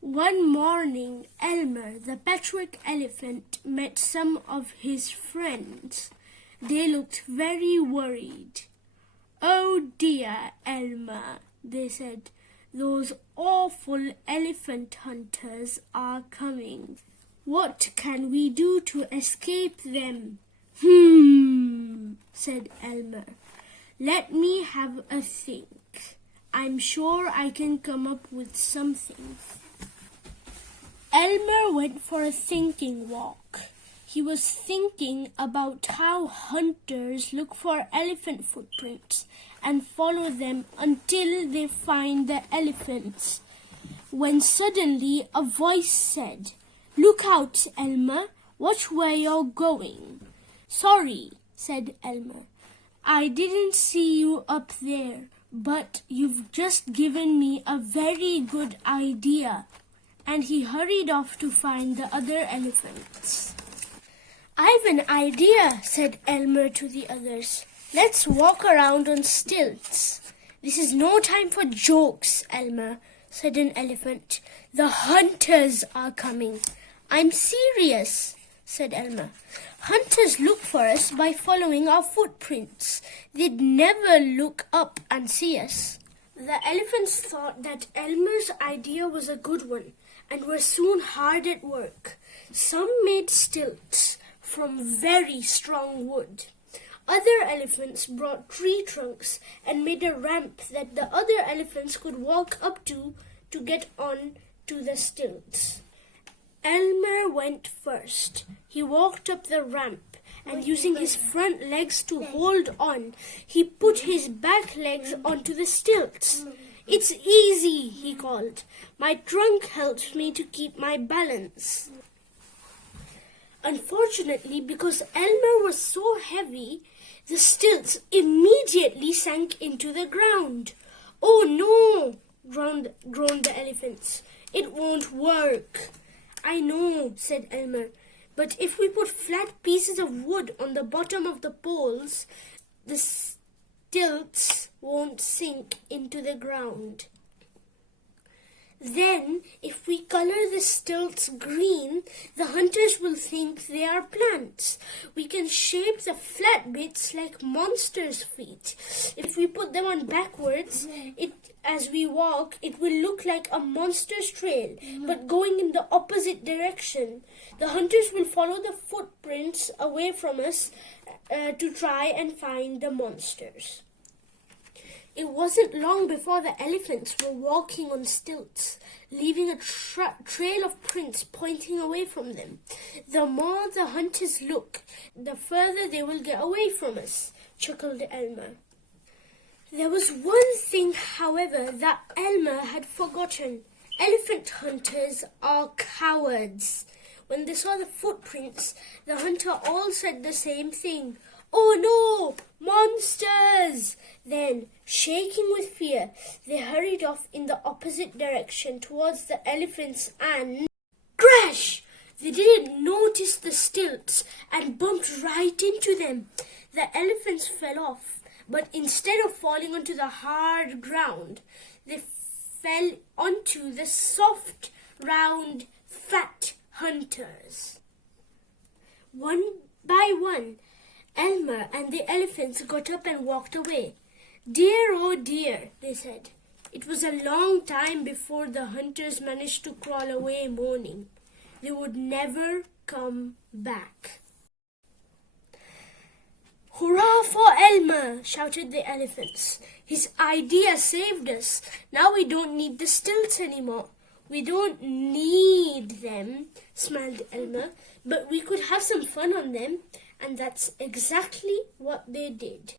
One morning, Elmer, the patchwork elephant, met some of his friends. They looked very worried. "Oh dear, Elmer," they said, "those awful elephant hunters are coming. What can we do to escape them?" Said Elmer. "Let me have a think. I'm sure I can come up with something." Elmer went for a thinking walk. He was thinking about how hunters look for elephant footprints and follow them until they find the elephants, when suddenly a voice said, "Look out, Elmer. Watch where you're going." "Sorry," said Elmer. "I didn't see you up there, but you've just given me a very good idea." And he hurried off to find the other elephants. "I've an idea," said Elmer to the others. "Let's walk around on stilts." "This is no time for jokes, Elmer," said an elephant. "The hunters are coming." "I'm serious," said Elmer. "Hunters look for us by following our footprints. They'd never look up and see us." The elephants thought that Elmer's idea was a good one and were soon hard at work. Some made stilts from very strong wood. Other elephants brought tree trunks and made a ramp that the other elephants could walk up to get on to the stilts. Elmer went first. He walked up the ramp, and using his front legs to hold on, he put his back legs onto the stilts. "It's easy," he called. "My trunk helps me to keep my balance." Unfortunately, because Elmer was so heavy, the stilts immediately sank into the ground. "Oh no!" groaned the elephants. "It won't work." "I know," said Elmer, "but if we put flat pieces of wood on the bottom of the poles, the stilts won't sink into the ground. Then, if we color the stilts green, the hunters will think they are plants. We can shape the flat bits like monsters' feet. If we put them on backwards, as we walk, it will look like a monster's trail, but going in the opposite direction. The hunters will follow the footprints away from us to try and find the monsters." It wasn't long before the elephants were walking on stilts, leaving a trail of prints pointing away from them. "The more the hunters look, the further they will get away from us," chuckled Elmer. There was one thing, however, that Elmer had forgotten. Elephant hunters are cowards. When they saw the footprints, the hunter all said the same thing. "Oh no! Monsters!" Then, shaking with fear, they hurried off in the opposite direction towards the elephants and... Crash! They didn't notice the stilts and bumped right into them. The elephants fell off, but instead of falling onto the hard ground, they fell onto the soft, round, fat hunters. One by one, Elmer and the elephants got up and walked away. "Dear, oh dear," they said. It was a long time before the hunters managed to crawl away mourning. They would never come back. "Hurrah for Elmer!" shouted the elephants. "His idea saved us. Now we don't need the stilts anymore." "We don't need them," smiled Elmer, "but we could have some fun on them." And that's exactly what they did.